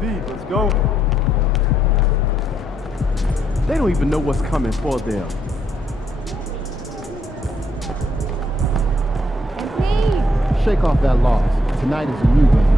V, let's go. They don't even know what's coming for them. Shake off that loss. Tonight is a new game.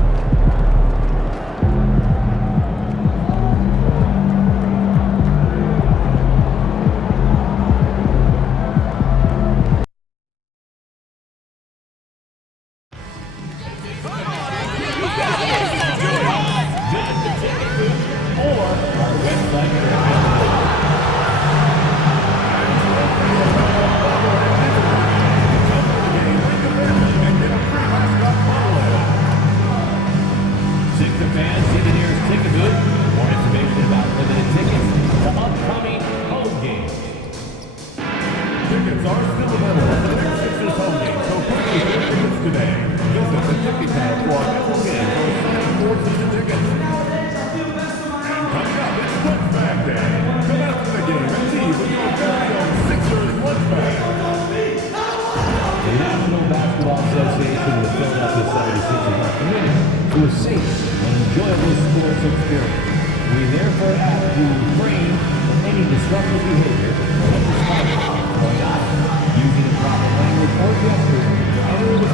To a safe and enjoyable sports experience. We therefore ask you to refrain from any disruptive behavior such as fighting, throwing items, using improper language or gestures, or any of the...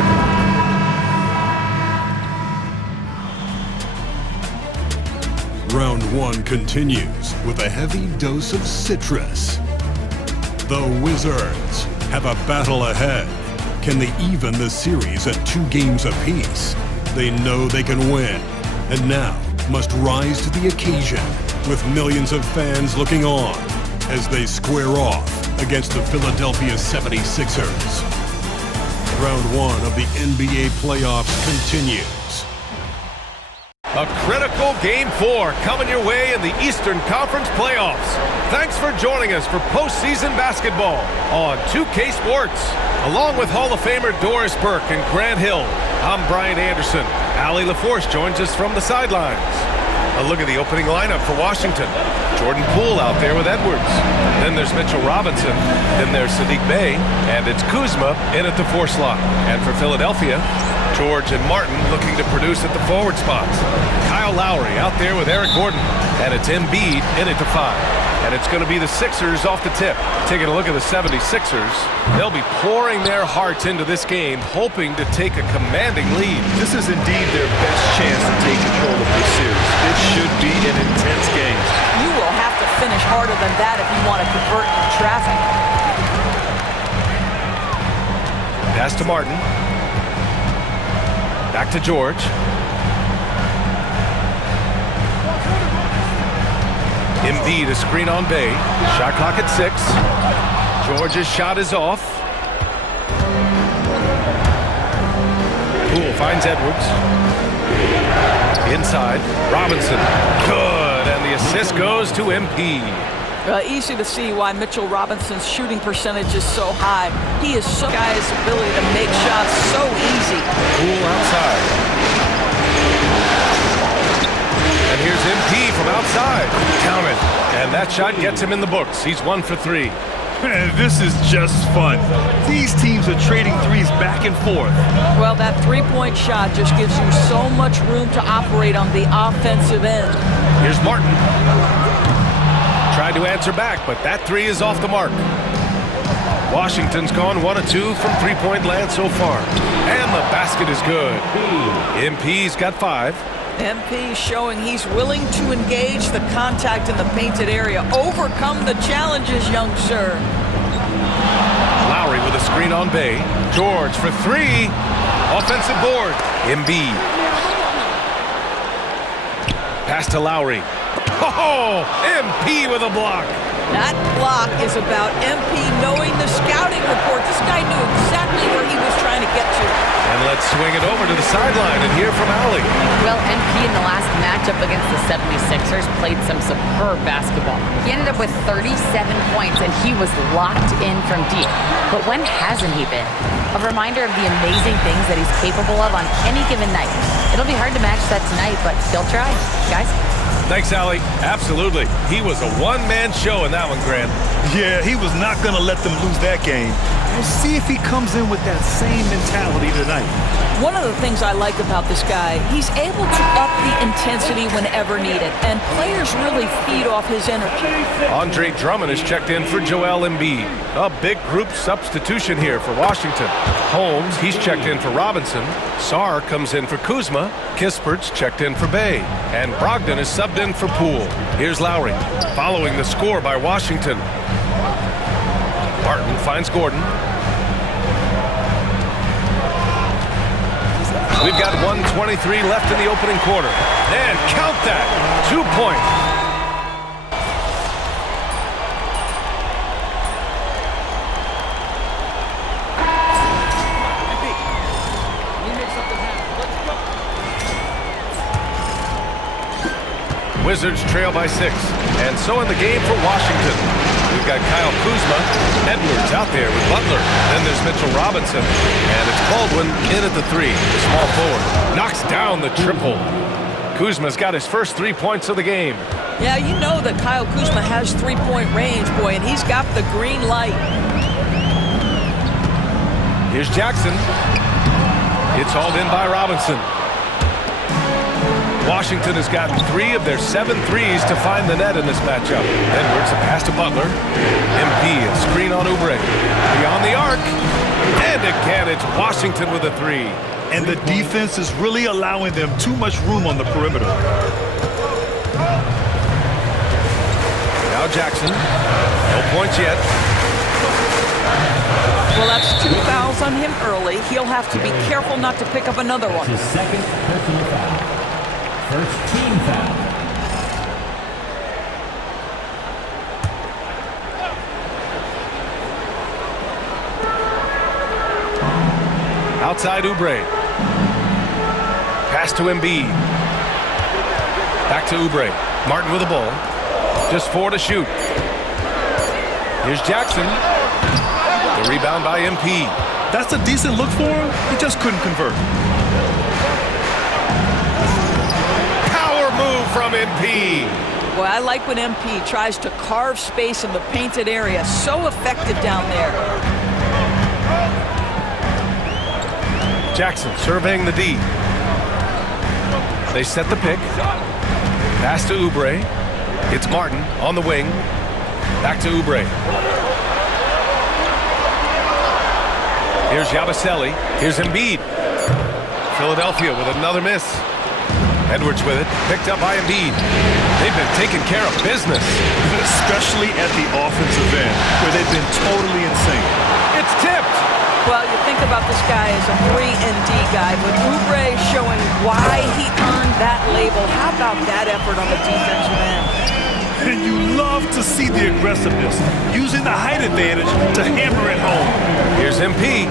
Round one continues with a heavy dose of citrus. The Wizards have a battle ahead. Can they even the series at 2 games apiece? They know they can win, and now must rise to the occasion with millions of fans looking on as they square off against the Philadelphia 76ers. Round one of the NBA playoffs continues. A critical Game 4 coming your way in the Eastern Conference playoffs. Thanks for joining us for postseason basketball on 2K Sports. Along with Hall of Famer Doris Burke and Grant Hill, I'm Brian Anderson. Allie LaForce joins us from the sidelines. A look at the opening lineup for Washington. Jordan Poole out there with Edwards. Then there's Mitchell Robinson. Then there's Sadiq Bey. And it's Kuzma in at the 4 slot. And for Philadelphia, George and Martin looking to produce at the forward spots. Kyle Lowry out there with Eric Gordon. And it's Embiid in at the 5. And it's going to be the Sixers off the tip. Taking a look at the 76ers, they'll be pouring their hearts into this game, hoping to take a commanding lead. This is indeed their best chance to take control of this series. It should be an intense game. You will have to finish harder than that if you want to convert in traffic. Pass to Martin. Back to George. Embiid, a screen on Bey. Shot clock at 6. George's shot is off. Poole finds Edwards. Inside. Robinson. Good. And the assist goes to MP. Easy to see why Mitchell Robinson's shooting percentage is so high. He is so guy's ability to make shots so easy. Poole outside. And here's MP from outside. Count it. And that shot gets him in the books. He's 1 for 3. Man, this is just fun. These teams are trading threes back and forth. Well, that three-point shot just gives you so much room to operate on the offensive end. Here's Martin. Tried to answer back, but that 3 is off the mark. Washington's gone 1 of 2 from three-point land so far. And the basket is good. MP's got 5. MP showing he's willing to engage the contact in the painted area. Overcome the challenges, young sir. Lowry with a screen on Bey. George for 3. Offensive board. Embiid. Pass to Lowry. Oh, MP with a block. That block is about MP knowing the scouting report. This guy knew exactly where he was trying to get to. And let's swing it over to the sideline and hear from Allie. Well, MP in the last matchup against the 76ers played some superb basketball. He ended up with 37 points, and he was locked in from deep. But when hasn't he been? A reminder of the amazing things that he's capable of on any given night. It'll be hard to match that tonight, but he'll try. Guys? Thanks, Allie. Absolutely. He was a one-man show in that one, Grant. Yeah, he was not going to let them lose that game. We'll see if he comes in with that same mentality tonight. One of the things I like about this guy, he's able to up the intensity whenever needed, and players really feed off his energy. Andre Drummond is checked in for Joel Embiid. A big group substitution here for Washington. Holmes, he's checked in for Robinson. Sarr comes in for Kuzma. Kispert's checked in for Bay. And Brogdon is subbed in for Poole. Here's Lowry, following the score by Washington. Martin finds Gordon. We've got 1:23 left in the opening quarter. And count that, 2 points. Wizards trail by 6. And so in the game for Washington, we've got Kyle Kuzma, Edwards out there with Butler. Then there's Mitchell Robinson. And it's Baldwin in at the 3. The small forward knocks down the triple. Kuzma's got his first 3 points of the game. Yeah, you know that Kyle Kuzma has three-point range, boy, and he's got the green light. Here's Jackson. It's hauled in by Robinson. Washington has gotten 3 of their 7 threes to find the net in this matchup. Edwards, a pass to Butler. MP, a screen on Oubre. Beyond the arc. And again, it's Washington with a 3. And the defense is really allowing them too much room on the perimeter. Now Jackson. No points yet. Well, that's 2 fouls on him early. He'll have to be careful not to pick up another one. His second personal foul. First team foul. Outside Oubre. Pass to Embiid. Back to Oubre. Martin with the ball. Just 4 to shoot. Here's Jackson. The rebound by MP. That's a decent look for him. He just couldn't convert. Power move from MP. Boy, I like when MP tries to carve space in the painted area. So effective down there. Jackson surveying the D. They set the pick. Pass to Oubre. It's Martin on the wing. Back to Oubre. Here's Yabusele. Here's Embiid. Philadelphia with another miss. Edwards with it. Picked up by Embiid. They've been taking care of business. Especially at the offensive end, where they've been totally insane. It's tipped. Well, you think about this guy as a 3-and-D guy, but Oubre showing why he earned that label. How about that effort on the defensive end? And you love to see the aggressiveness, using the height advantage to hammer it home. Here's MP.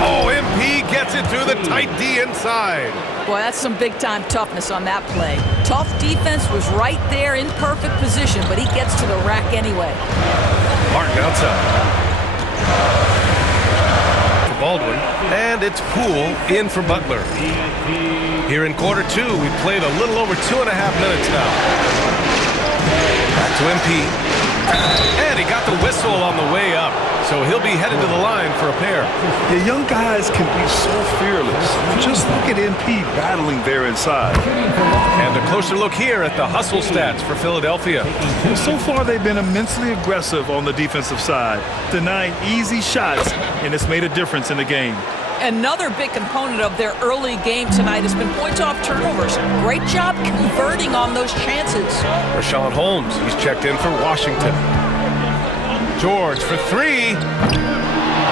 Oh, MP gets it through the tight D inside. Boy, that's some big-time toughness on that play. Tough defense was right there in perfect position, but he gets to the rack anyway. Martin outside. Baldwin, and it's Poole in for Butler. Here in quarter 2, we played a little over 2.5 minutes now. Back to MP. And he got the whistle on the way up, so he'll be headed to the line for a pair. The young guys can be so fearless. Just look at MP battling there inside. And a closer look here at the hustle stats for Philadelphia. So far, they've been immensely aggressive on the defensive side, denying easy shots, and it's made a difference in the game. Another big component of their early game tonight has been points off turnovers. Great job converting on those chances. Rashawn Holmes, he's checked in for Washington. George for 3.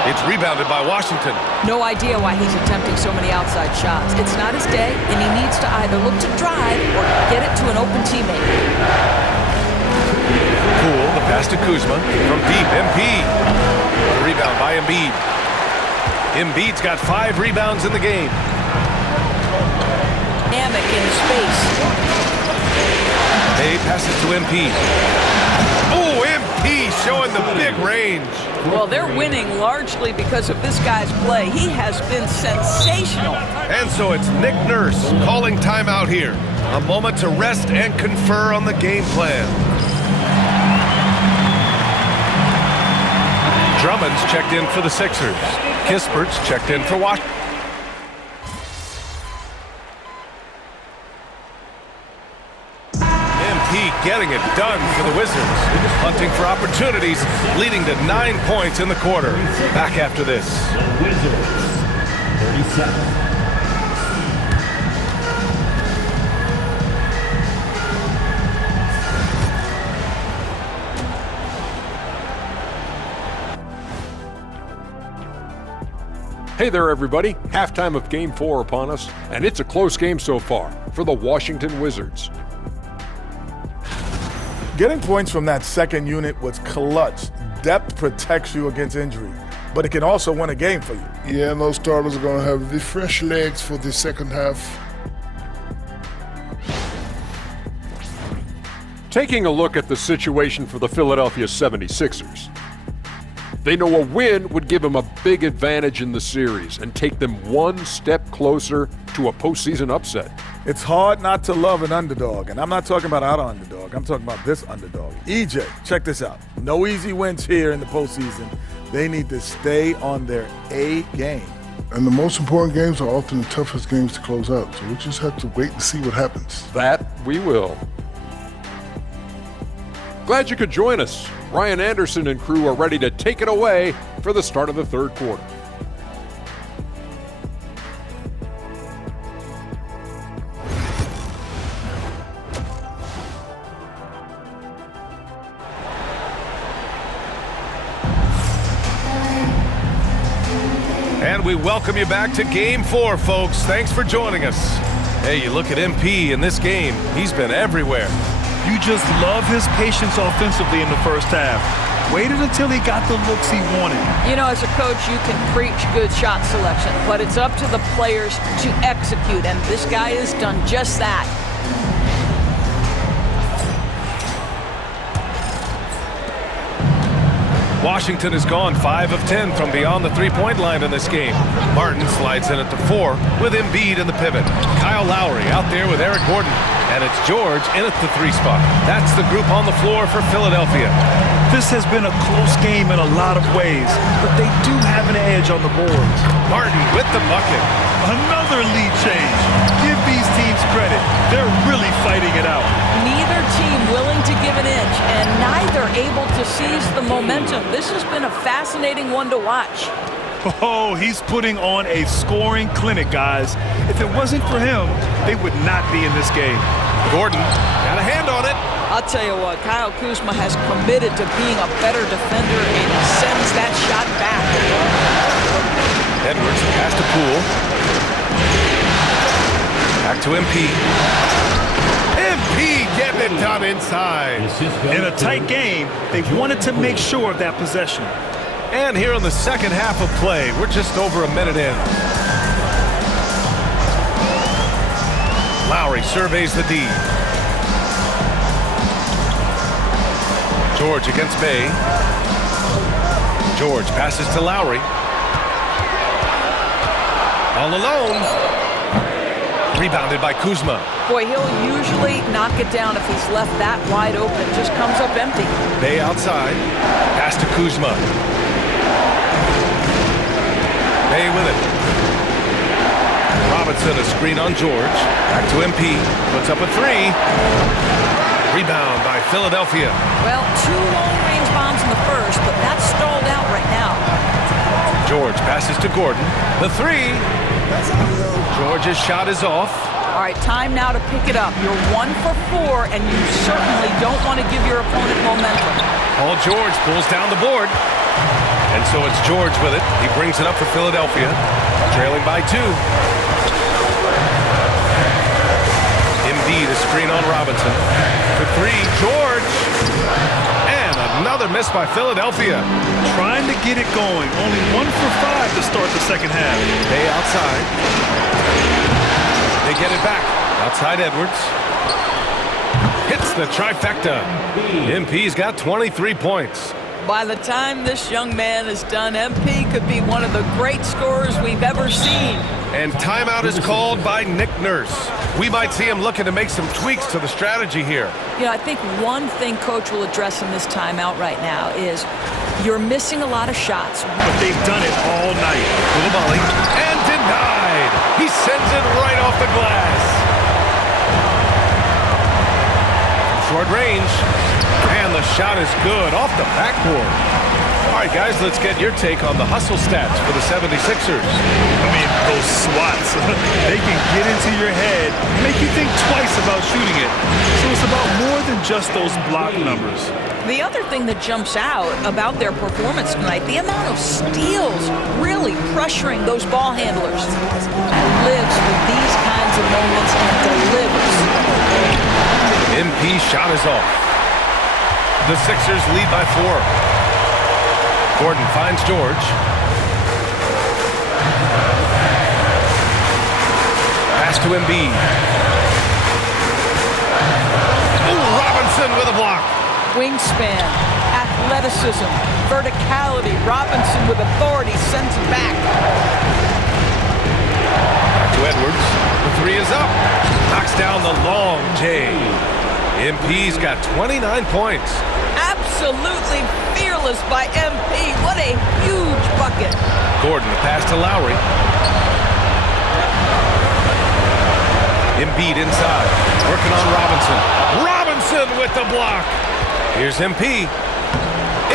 It's rebounded by Washington. No idea why he's attempting so many outside shots. It's not his day, and he needs to either look to drive or get it to an open teammate. Poole, the pass to Kuzma from deep. MP. The rebound by Embiid. Embiid's got 5 rebounds in the game. Amick in space. Bay passes to MP. Oh, MP showing the big range. Well, they're winning largely because of this guy's play. He has been sensational. And so it's Nick Nurse calling timeout here. A moment to rest and confer on the game plan. Drummond's checked in for the Sixers. Kispert's checked in for Washington. Getting it done for the Wizards. Hunting for opportunities, leading to 9 points in the quarter. Back after this. The Wizards, 37. Hey there, everybody. Halftime of Game 4 upon us, and it's a close game so far for the Washington Wizards. Getting points from that second unit was clutch. Depth protects you against injury, but it can also win a game for you. Yeah, and those starters are going to have the fresh legs for the second half. Taking a look at the situation for the Philadelphia 76ers. They know a win would give them a big advantage in the series and take them one step closer to a postseason upset. It's hard not to love an underdog, and I'm not talking about our underdog. I'm talking about this underdog. EJ, check this out. No easy wins here in the postseason. They need to stay on their A game. And the most important games are often the toughest games to close out, so we just have to wait and see what happens. That we will. Glad you could join us. Ryan Anderson and crew are ready to take it away for the start of the third quarter. And we welcome you back to Game 4, folks. Thanks for joining us. Hey, you look at MP in this game, he's been everywhere. You just love his patience offensively in the first half. Waited until he got the looks he wanted. You know, as a coach, you can preach good shot selection, but it's up to the players to execute, and this guy has done just that. Washington has gone 5 of 10 from beyond the three-point line in this game. Martin slides in at the 4 with Embiid in the pivot. Kyle Lowry out there with Eric Gordon. And it's George in at the 3 spot. That's the group on the floor for Philadelphia. This has been a close game in a lot of ways, but they do have an edge on the boards. Martin with the bucket. Another lead change. Give these teams credit. They're really fighting it out. Neither team willing to give an inch, and neither able to seize the momentum. This has been a fascinating one to watch. Oh, he's putting on a scoring clinic, guys. If it wasn't for him, they would not be in this game. Gordon got a hand on it. I'll tell you what, Kyle Kuzma has committed to being a better defender, and he sends that shot back. Edwards pass to Poole. Back to MP. MP getting it done inside. In a tight game, they wanted to make sure of that possession. And here in the second half of play, we're just over a minute in. Lowry surveys the D. George against Bay. George passes to Lowry. All alone. Rebounded by Kuzma. Boy, he'll usually knock it down if he's left that wide open. Just comes up empty. Bay outside. Pass to Kuzma. Bay with it. Robinson, a screen on George. Back to MP. Puts up a 3. Rebound by Philadelphia. Well, 2 long-range bombs in the first, but that's stalled out right now. George passes to Gordon. The 3. George's shot is off. All right, time now to pick it up. You're 1 for 4, and you certainly don't want to give your opponent momentum. Paul George pulls down the board. And so it's George with it. He brings it up for Philadelphia, trailing by 2. Embiid, a screen on Robinson. For 3, George. And another miss by Philadelphia. Trying to get it going. Only 1 for 5 to start the second half. Bay outside. They get it back. Outside Edwards. Hits the trifecta. MP's got 23 points. By the time this young man is done, MP could be one of the great scorers we've ever seen. And timeout is called by Nick Nurse. We might see him looking to make some tweaks to the strategy here. You know, I think one thing Coach will address in this timeout right now is you're missing a lot of shots. But they've done it all night. Koulibaly, and denied. He sends it right off the glass. From short range, and the shot is good off the backboard. All right, guys, let's get your take on the hustle stats for the 76ers. I mean, those swats, they can get into your head, make you think twice about shooting it. So it's about more than just those block numbers. The other thing that jumps out about their performance tonight, the amount of steals, really pressuring those ball handlers. Lives for these kinds of moments and delivers. MP shot is off. The Sixers lead by 4. Gordon finds George. Pass to Embiid. Ooh, Robinson with a block. Wingspan, athleticism, verticality. Robinson with authority sends it back. Back to Edwards. The three is up. Knocks down the long J. MP's got 29 points. Absolutely fearless by MP. What a huge bucket. Gordon, the pass to Lowry. Embiid inside, working on Robinson. Robinson with the block. Here's MP.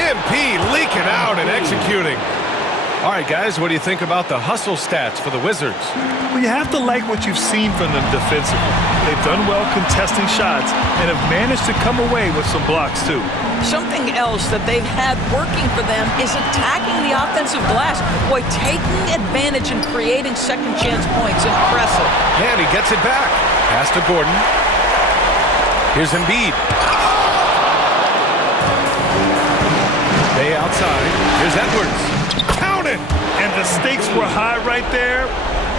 MP leaking out and executing. All right, guys, what do you think about the hustle stats for the Wizards? Well, you have to like what you've seen from them defensively. They've done well contesting shots and have managed to come away with some blocks, too. Something else that they've had working for them is attacking the offensive glass. Boy, taking advantage and creating second chance points. Impressive. And he gets it back. Pass to Gordon. Here's Embiid. They outside. Here's Edwards. Count it! And the stakes were high right there.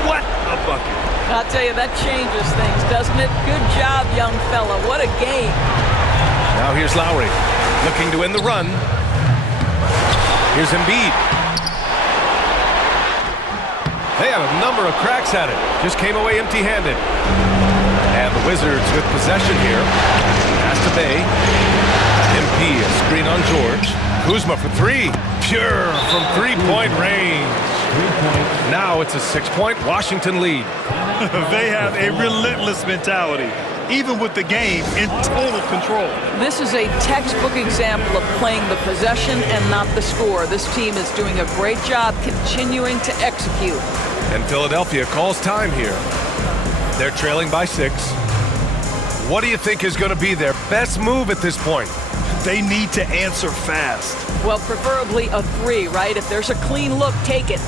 What a bucket. I'll tell you, that changes things, doesn't it? Good job, young fella. What a game. Now here's Lowry, looking to win the run. Here's Embiid. They had a number of cracks at it. Just came away empty-handed. And the Wizards with possession here. Pass to Bay. MP, a screen on George. Kuzma for three. Pure from three-point range. Now it's a 6-point Washington lead. They have a relentless mentality, even with the game in total control. This is a textbook example of playing the possession and not the score. This team is doing a great job continuing to execute. And Philadelphia calls time here. They're trailing by 6. What do you think is going to be their best move at this point? They need to answer fast. Well, preferably a 3, right? If there's a clean look, take it.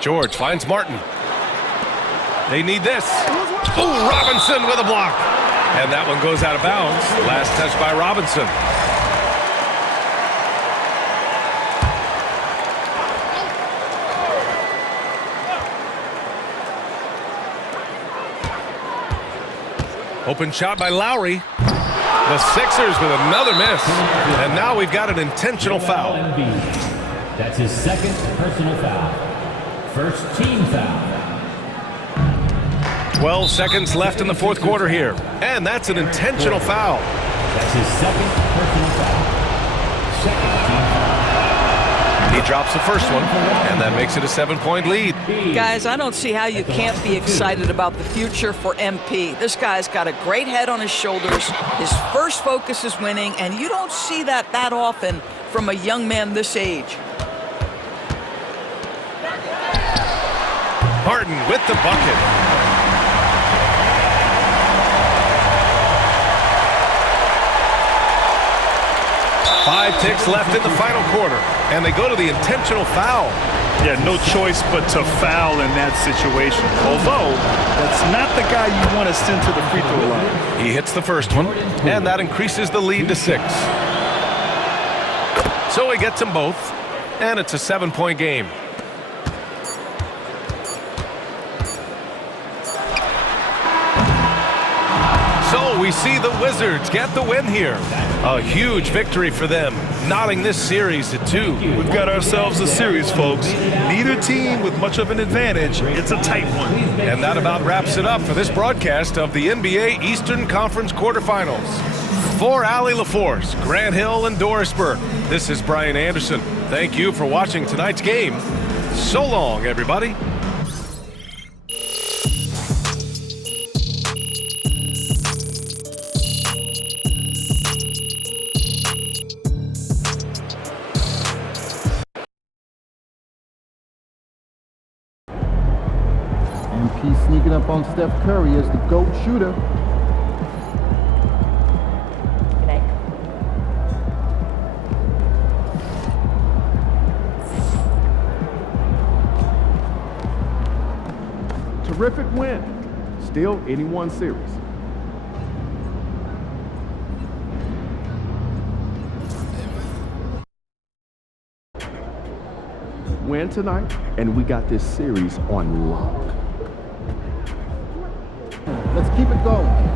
George finds Martin. They need this. Ooh, Robinson with a block. And that one goes out of bounds. Last touch by Robinson. Open shot by Lowry. The Sixers with another miss. And now we've got an intentional foul. That's his second personal foul. First team foul. 12 seconds left in the fourth quarter here. And that's an intentional foul. That's his second personal foul. Second team foul. He drops the first one, and that makes it a 7-point lead. Guys, I don't see how you can't be excited about the future for MP. This guy's got a great head on his shoulders. His first focus is winning, and you don't see that often from a young man this age. Harden with the bucket. 5 ticks left in the final quarter, and they go to the intentional foul. Yeah, no choice but to foul in that situation. Although, that's not the guy you want to send to the free throw line. He hits the first one, and that increases the lead to 6. So he gets them both, and it's a 7-point game. So we see the Wizards get the win here. A huge victory for them, knotting this series at 2. We've got ourselves a series, folks. Neither team with much of an advantage. It's a tight one. And that about wraps it up for this broadcast of the NBA Eastern Conference quarterfinals. For Allie LaForce, Grant Hill, and Doris Burke, this is Brian Anderson. Thank you for watching tonight's game. So long, everybody. MP sneaking up on Steph Curry as the GOAT shooter. Terrific win. Still anyone series. Win tonight, and we got this series on lock. Let's keep it going.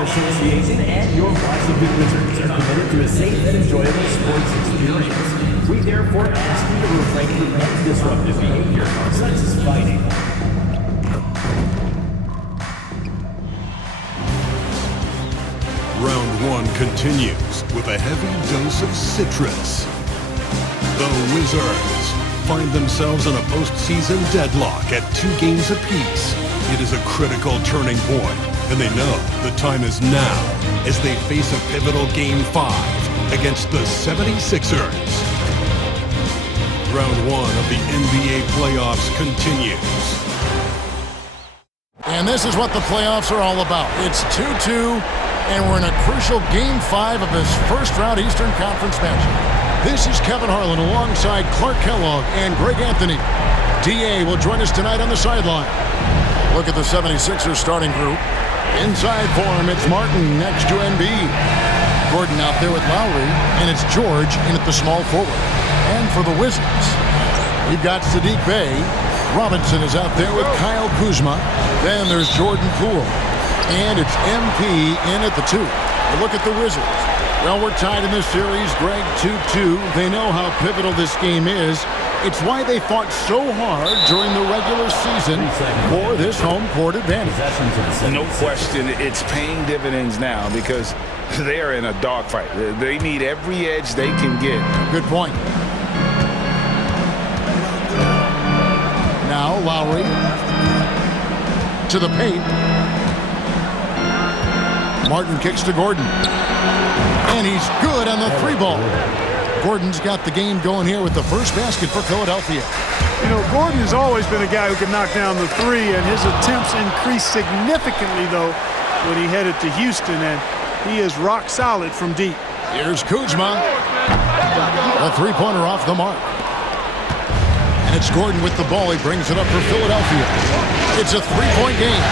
Association and your Washington Wizards are committed to a safe and enjoyable sports experience. We therefore ask you to refrain from any disruptive behavior, such as fighting. Round 1 continues with a heavy dose of citrus. The Wizards find themselves in a postseason deadlock at 2 games apiece. It is a critical turning point, and they know the time is now as they face a pivotal Game 5 against the 76ers. Round 1 of the NBA playoffs continues. And this is what the playoffs are all about. It's 2-2, and we're in a crucial Game 5 of this first-round Eastern Conference matchup. This is Kevin Harlan alongside Clark Kellogg and Greg Anthony. D.A. will join us tonight on the sideline. Look at the 76ers starting group. Inside for him, it's Martin next to Embiid. Gordon out there with Lowry, and it's George in at the small forward. And for the Wizards, you've got Sadiq Bey. Robinson is out there with Kyle Kuzma. Then there's Jordan Poole. And it's MP in at the 2. But look at the Wizards. Well, we're tied in this series, Greg, 2-2. They know how pivotal this game is. It's why they fought so hard during the regular season for this home court advantage. No question, it's paying dividends now because they are in a dogfight. They need every edge they can get. Good point. Now Lowry to the paint. Martin kicks to Gordon. And he's good on the 3 ball. Gordon's got the game going here with the first basket for Philadelphia. You know, Gordon has always been a guy who can knock down the three, and his attempts increased significantly, though, when he headed to Houston, and he is rock solid from deep. Here's Kuzma. A three-pointer off the mark. And it's Gordon with the ball. He brings it up for Philadelphia. It's a three-point game.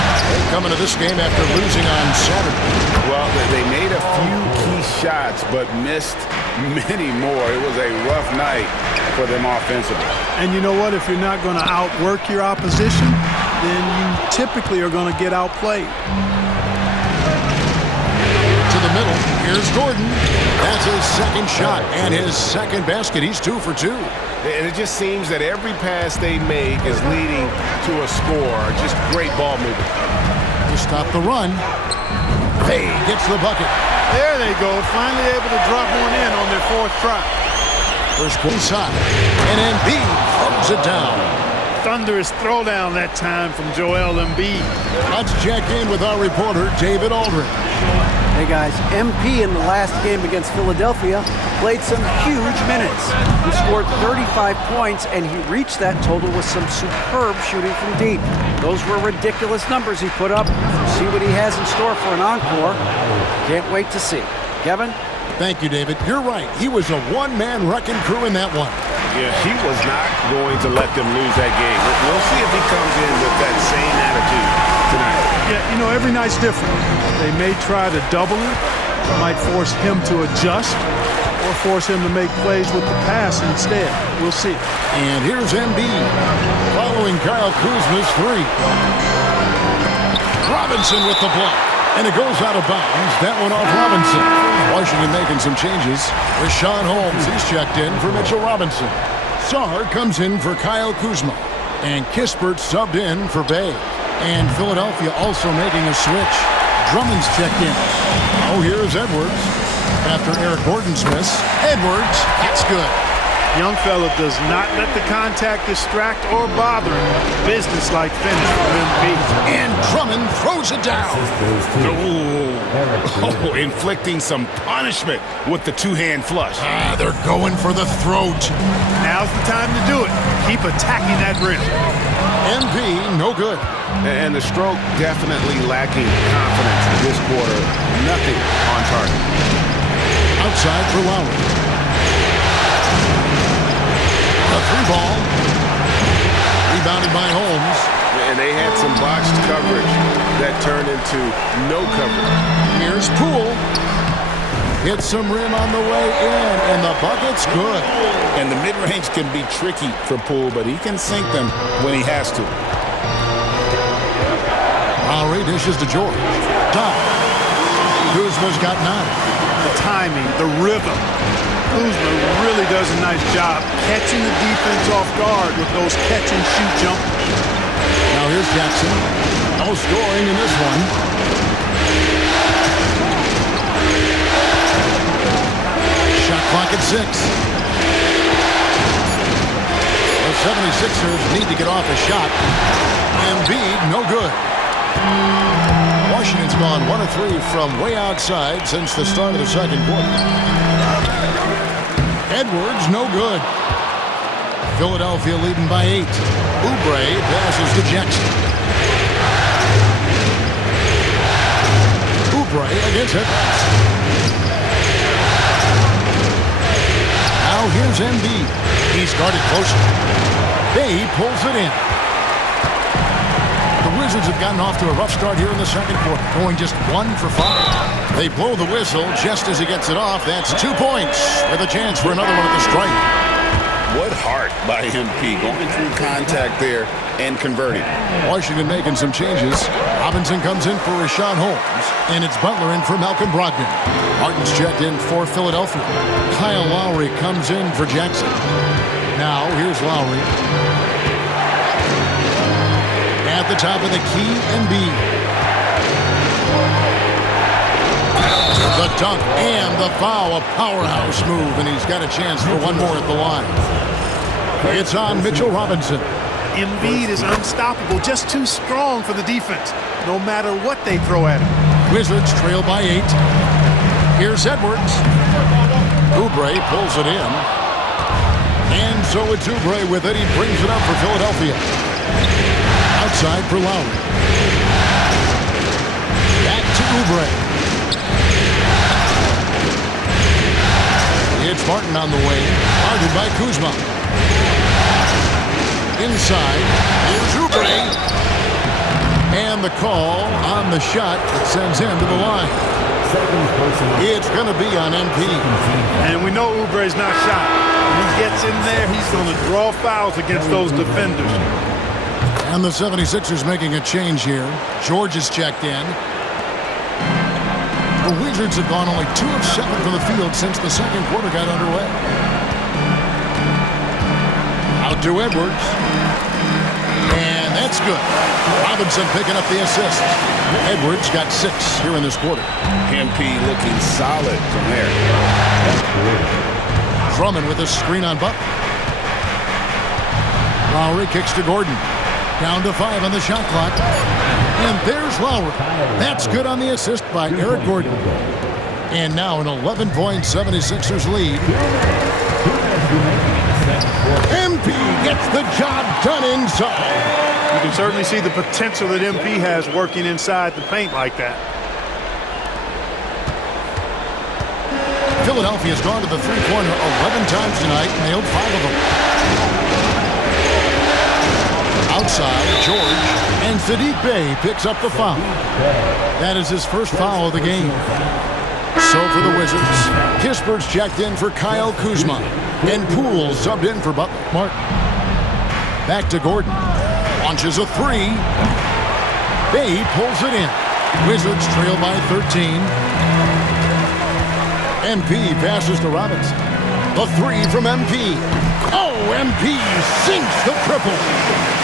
Coming to this game after losing on Saturday. Well, they made a few key shots, but missed many more. It was a rough night for them offensively. And you know what? If you're not going to outwork your opposition, then you typically are going to get outplayed. To the middle. Here's Gordon. That's his second shot and his second basket. He's 2 for 2. And it just seems that every pass they make is leading to a score. Just great ball movement. To stop the run. Fade gets the bucket. There they go. Finally able to drop one in on their fourth try. First quarter side. And Embiid throws it down. Thunderous throwdown that time from Joel Embiid. Let's check in with our reporter, David Aldridge. Hey guys, MP in the last game against Philadelphia played some huge minutes. He scored 35 points and he reached that total with some superb shooting from deep. Those were ridiculous numbers he put up. See what he has in store for an encore. Can't wait to see. Kevin? Thank you, David. You're right. He was a one-man wrecking crew in that one. Yeah, he was not going to let them lose that game. We'll see if he comes in with that same attitude tonight. Yeah, you know, every night's different. They may try to double him, might force him to adjust, or force him to make plays with the pass instead. We'll see. And here's Embiid following Kyle Kuzma's three. Robinson with the block. And it goes out of bounds. That one off Robinson. Washington making some changes. Rashawn Holmes, he's checked in for Mitchell Robinson. Sarr comes in for Kyle Kuzma. And Kispert subbed in for Bay. And Philadelphia also making a switch. Drummond's checked in. Oh, here's Edwards. After Eric Gordon's miss. Edwards, that's good. Young fella does not let the contact distract or bother him. Business-like finish from Embiid. And Drummond throws it down. Oh, inflicting some punishment with the two-hand flush. They're going for the throat. Now's the time to do it. Keep attacking that rim. MP, no good. And the stroke definitely lacking confidence this quarter. Nothing on target. Outside for Lowry. A three ball. Rebounded by Holmes. And they had some botched coverage that turned into no coverage. Here's Poole. Hits some rim on the way in, and the bucket's good. And the mid-range can be tricky for Poole, but he can sink them when he has to. Lowry dishes to George. Top. Kuzma's got 9. The timing, the rhythm. Kuzma really does a nice job catching the defense off guard with those catch-and-shoot jumpers. Now here's Jackson. No scoring in this one. Shot clock at 6. The 76ers need to get off a shot. Embiid, no good. Washington's gone 1 of 3 from way outside since the start of the second quarter. Edwards, no good. Philadelphia leading by 8. Oubre passes to Jackson. Oubre against Edwards. Now here's Embiid. He's guarded closer. Bay pulls it in. The Wizards have gotten off to a rough start here in the second quarter, going just 1 for 5. They blow the whistle just as he gets it off. That's 2 points with a chance for another one at the stripe. What heart by MP, going through contact there and converting. Washington making some changes. Robinson comes in for Rashawn Holmes, and it's Butler in for Malcolm Brogdon. Martin's checked in for Philadelphia. Kyle Lowry comes in for Jackson. Now here's Lowry. At the top of the key, Embiid. The dunk and the foul, a powerhouse move, and he's got a chance for one more at the line. It's on Mitchell Robinson. Embiid is unstoppable, just too strong for the defense, no matter what they throw at him. Wizards trail by 8. Here's Edwards. Oubre pulls it in. And so it's Oubre with it. He brings it up for Philadelphia. Outside for Lowry. Back to Oubre. It's Martin on the wing. Guarded by Kuzma. Inside. Here's Oubre. And the call on the shot that sends him to the line. It's going to be on MP. And we know Oubre's not shy. When he gets in there, he's going to draw fouls against those defenders. And the 76ers making a change here. George is checked in. The Wizards have gone only 2 of 7 from the field since the second quarter got underway. Out to Edwards. And that's good. Robinson picking up the assist. Edwards got 6 here in this quarter. MP looking solid from there. Drummond with a screen on Butler. Lowry kicks to Gordon. Down to 5 on the shot clock. And there's Lowry. That's good on the assist by Eric Gordon. And now an 11-point 76ers lead. MP gets the job done inside. You can certainly see the potential that MP has working inside the paint like that. Philadelphia's gone to the three-pointer 11 times tonight, nailed 5 of them. Outside, George, and Sadiq Bey picks up the foul. That is his first foul of the game. So for the Wizards, Kispert's checked in for Kyle Kuzma, and Poole subbed in for Butler. Martin. Back to Gordon. Launches a 3. Bey pulls it in. Wizards trail by 13. MP passes to Robinson. The 3 from MP. Oh, MP sinks the triple.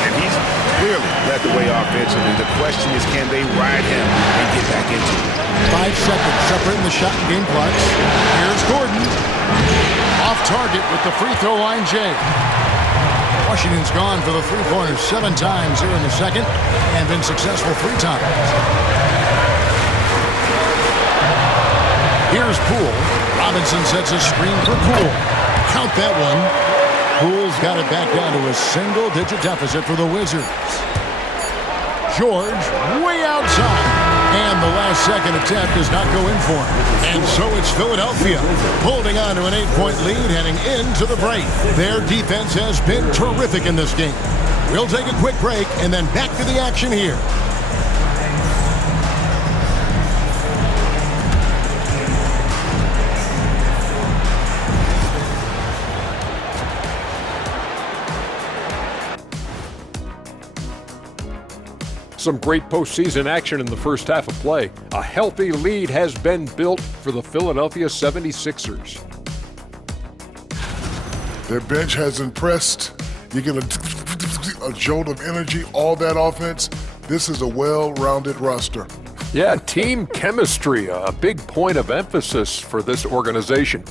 And he's clearly led the way offensively. The question is, can they ride him and get back into it? 5 seconds separating the shot and game clocks. Here's Gordon. Off target with the free throw line, Jay. Washington's gone for the three-pointers 7 times here in the second and been successful 3 times. Here's Poole. Robinson sets a screen for Poole. Count that one. Poole's got it back down to a single-digit deficit for the Wizards. George way outside. And the last-second attempt does not go in for him. And so it's Philadelphia holding on to an 8-point lead heading into the break. Their defense has been terrific in this game. We'll take a quick break and then back to the action here. Some great postseason action in the first half of play. A healthy lead has been built for the Philadelphia 76ers. Their bench has impressed. You get a jolt of energy, all that offense. This is a well-rounded roster. Yeah, team chemistry, a big point of emphasis for this organization.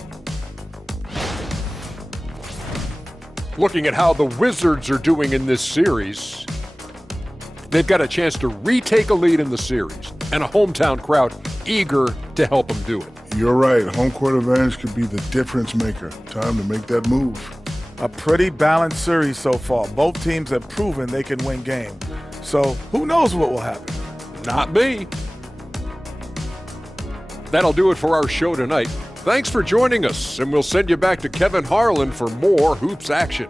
Looking at how the Wizards are doing in this series, they've got a chance to retake a lead in the series and a hometown crowd eager to help them do it. You're right. Home court advantage could be the difference maker. Time to make that move. A pretty balanced series so far. Both teams have proven they can win games. So who knows what will happen? Not me. That'll do it for our show tonight. Thanks for joining us, and we'll send you back to Kevin Harlan for more hoops action.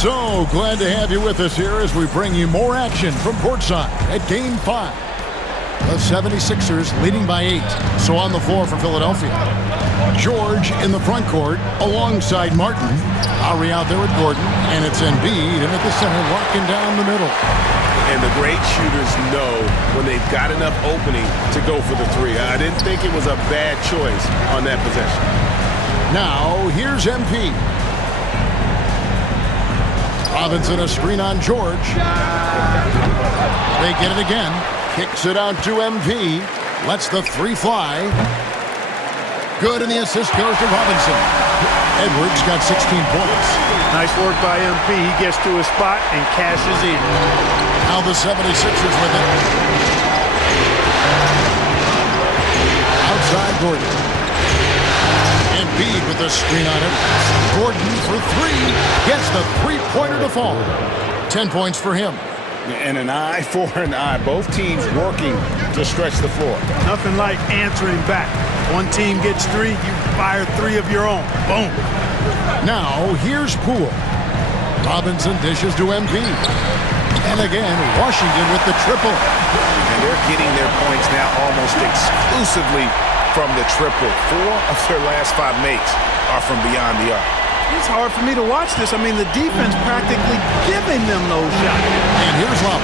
So glad to have you with us here as we bring you more action from courtside at Game 5. The 76ers leading by 8. So on the floor for Philadelphia. George in the front court alongside Martin. Lowry out there with Gordon, and it's Embiid in at the center, locking down the middle. And the great shooters know when they've got enough opening to go for the 3. I didn't think it was a bad choice on that possession. Now, here's MP. Robinson a screen on George. They get it again. Kicks it out to MP. Lets the 3 fly. Good, and the assist goes to Robinson. Edwards got 16 points. Nice work by MP. He gets to his spot and cashes in. Now the 76ers with it. Outside Gordon. Embiid with the screen on him. Gordon for three. Gets the three-pointer to fall. 10 points for him. And an eye for an eye. Both teams working to stretch the floor. Nothing like answering back. One team gets three, you fire three of your own. Boom. Now, here's Poole. Robinson dishes to Embiid. And again, Washington with the triple. And they're getting their points now almost exclusively from the triple. 4 of their last 5 makes are from beyond the arc. It's hard for me to watch this. I mean, the defense practically giving them those shots. And here's Love.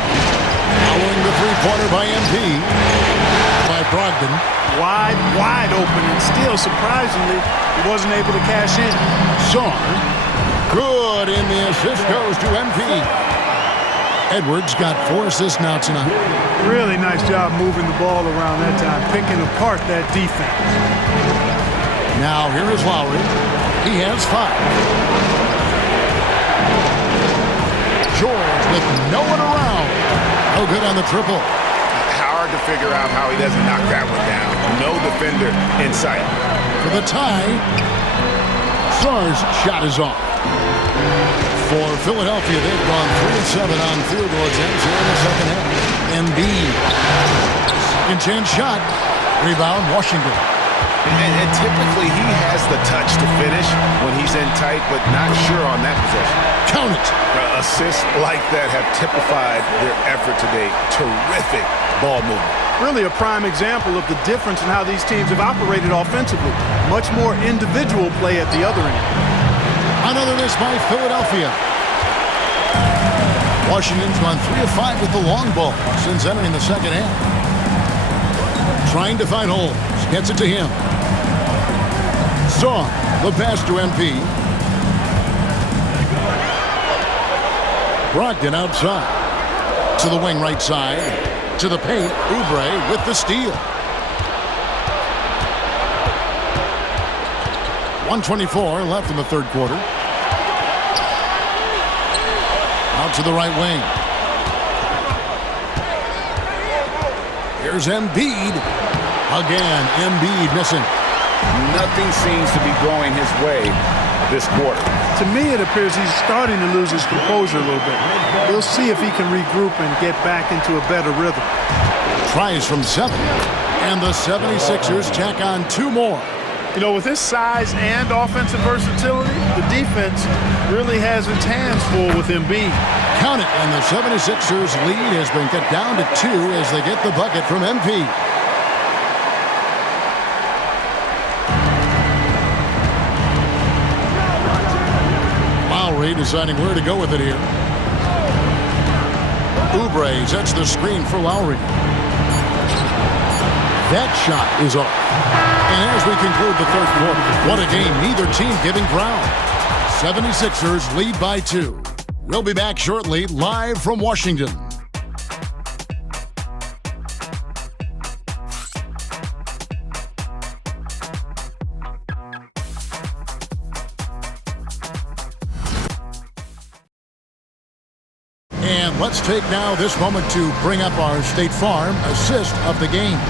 Following the three-pointer by Embiid. By Brogdon. Wide open, and still, surprisingly, he wasn't able to cash in. Saar. Good, and the assist goes to Embiid. Edwards got 4 assists now tonight. Really nice job moving the ball around that time, picking apart that defense. Now here is Lowry. He has 5. George with no one around. No good on the triple. Hard to figure out how he doesn't knock that one down. No defender in sight. For the tie, Saar's shot is off. For Philadelphia, they've gone 3 of 7 on field goal attempts here in the second half. Embiid. Second chance shot. Rebound, Washington. And typically he has the touch to finish when he's in tight, but not sure on that possession. Count it. Assists like that have typified their effort today. Terrific ball movement. Really a prime example of the difference in how these teams have operated offensively. Much more individual play at the other end. Another miss by Philadelphia. Washington's gone 3 of 5 with the long ball since entering the second half. Trying to find holes. Gets it to him. Saar, the pass to MP. Brogdon outside. To the wing right side. To the paint. Oubre with the steal. 1:24 left in the third quarter. Out to the right wing. Here's Embiid. Again, Embiid missing. Nothing seems to be going his way this quarter. To me, it appears he's starting to lose his composure a little bit. We'll see if he can regroup and get back into a better rhythm. Tries from 7. And the 76ers tack on 2 more. You know, with his size and offensive versatility, the defense really has its hands full with Embiid. Count it, and the 76ers lead has been cut down to 2 as they get the bucket from MP. Lowry deciding where to go with it here. Oubre sets the screen for Lowry. That shot is off. And as we conclude the third quarter, what a game, neither team giving ground. 76ers lead by 2. We'll be back shortly, live from Washington. And let's take now this moment to bring up our State Farm assist of the game.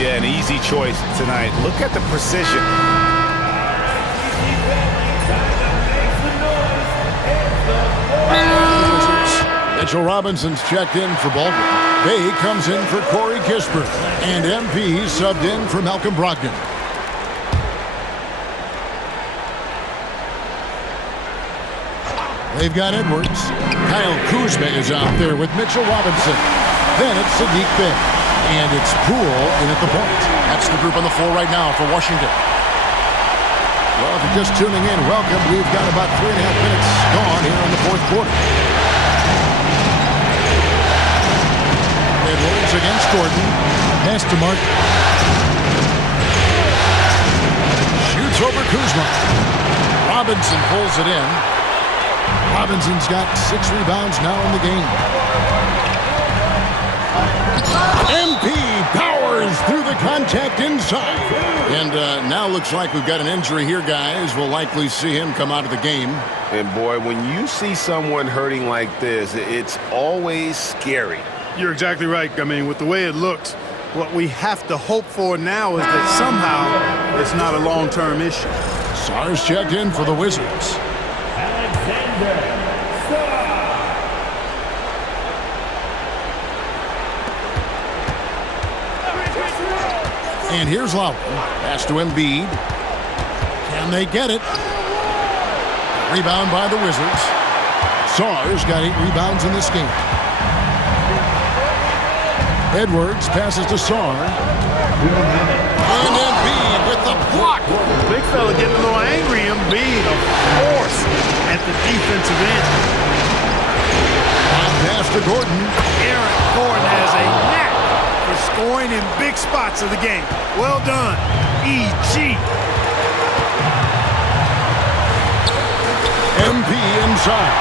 Yeah, an easy choice tonight. Look at the precision. Mitchell Robinson's checked in for Baldwin. Bay comes in for Corey Kispert. And MP subbed in for Malcolm Brogdon. They've got Edwards. Kyle Kuzma is out there with Mitchell Robinson. Then it's Sadiq Bey. And it's Poole in at the point. That's the group on the floor right now for Washington. Well, if you're just tuning in, welcome. We've got about 3.5 minutes gone here in the fourth quarter. Edwards against Gordon. Pass to Martin. Shoots over Kuzma. Robinson pulls it in. Robinson's got 6 rebounds now in the game. MP powers Powers through the contact inside. And now looks like we've got an injury here, guys. We'll likely see him come out of the game. And boy, when you see someone hurting like this, it's always scary. You're exactly right. I mean, with the way it looks, what we have to hope for now is that somehow it's not a long-term issue. Sars checked in for the Wizards. And here's Lowry. Pass to Embiid. Can they get it? Rebound by the Wizards. Sars got 8 rebounds in this game. Edwards passes to Sar. And Embiid with the block. Big fella getting a little angry. Embiid, of course, at the defensive end. Pass to Gordon. Aaron Gordon has a knack for scoring in big spots of the game. Well done, E.G. MP inside.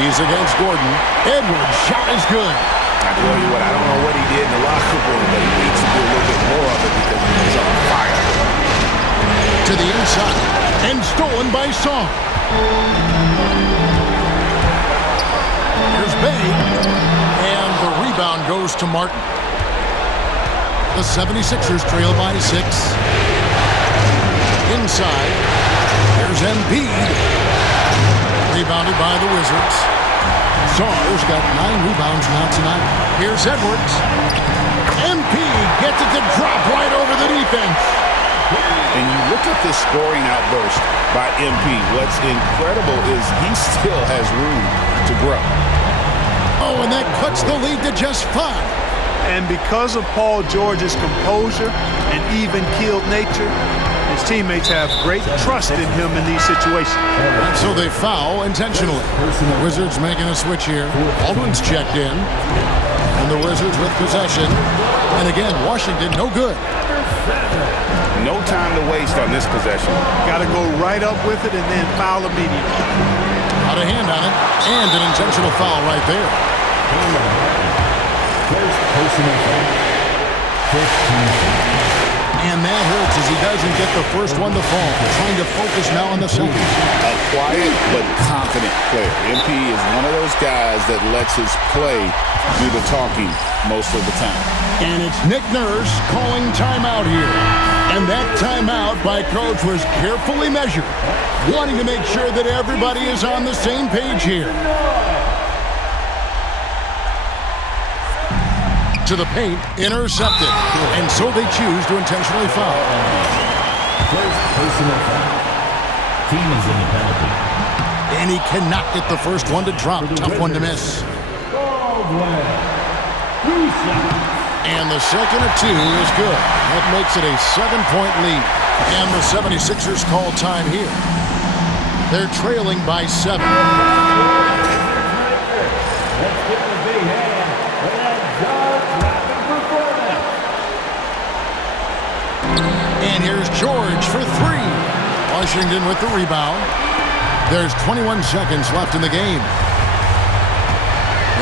He's against Gordon. Edwards' shot is good. I tell you what, I don't know what he did in the locker room, but he needs to do a little bit more of it because he's on fire. To the inside. And stolen by Song. Here's Bay. And the rebound goes to Martin. The 76ers trail by 6. Inside. Here's Embiid. Rebounded by the Wizards. Sars got 9 rebounds now tonight. Here's Edwards. MP gets it to drop right over the defense. And you look at this scoring outburst by MP. What's incredible is he still has room to grow. Oh, and that cuts the lead to just 5. And because of Paul George's composure and even-keeled nature, his teammates have great trust in him in these situations. And so they foul intentionally. Wizards making a switch here. Baldwin's checked in. And the Wizards with possession. And again, Washington no good. No time to waste on this possession. Got to go right up with it and then foul immediately. Out of hand on it. And an intentional foul right there. First personal foul. 15. And that hurts as he doesn't get the first one to fall. Trying to focus now on the second. A quiet but confident player. MP is one of those guys that lets his play do the talking most of the time. And it's Nick Nurse calling timeout here. And that timeout by Coach was carefully measured, wanting to make sure that everybody is on the same page here. To the paint, intercepted. And so they choose to intentionally foul. First personal foul. Team is in the penalty. And he cannot get the first one to drop. Tough one to miss. And the second of 2 is good. That makes it a 7-point lead. And the 76ers call time here. They're trailing by 7. Let's give it a big hand for that jaw-dropping performance. And here's George for 3. Washington with the rebound. There's 21 seconds left in the game.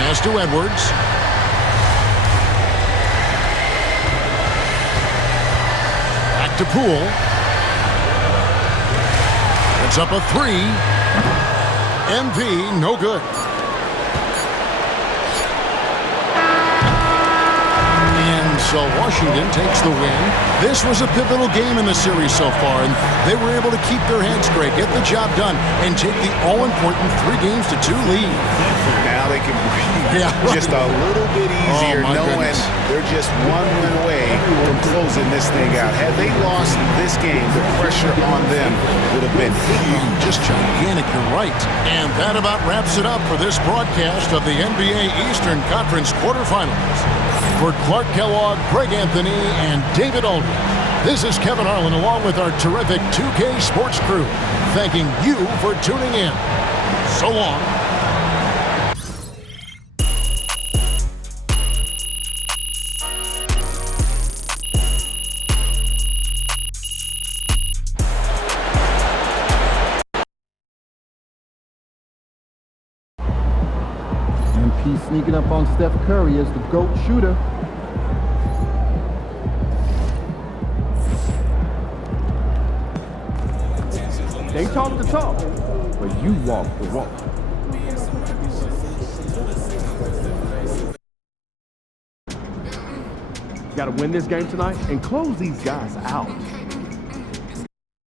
Pass to Edwards. Back to Poole. It's up a 3. MP, no good. So Washington takes the win. This was a pivotal game in the series so far, and they were able to keep their heads straight, get the job done, and take the all-important 3-2 lead. Now they can breathe just a little bit easier, knowing they're just one win away from closing this thing out. Had they lost this game, the pressure on them would have been huge. Just gigantic, you're right. And that about wraps it up for this broadcast of the NBA Eastern Conference quarterfinals. For Clark Kellogg, Greg Anthony, and David Aldridge, this is Kevin Harlan along with our terrific 2K Sports crew, thanking you for tuning in. So long. MP sneaking up on Steph Curry as the GOAT shooter. They talk the talk, but you walk the walk. Got to win this game tonight and close these guys out.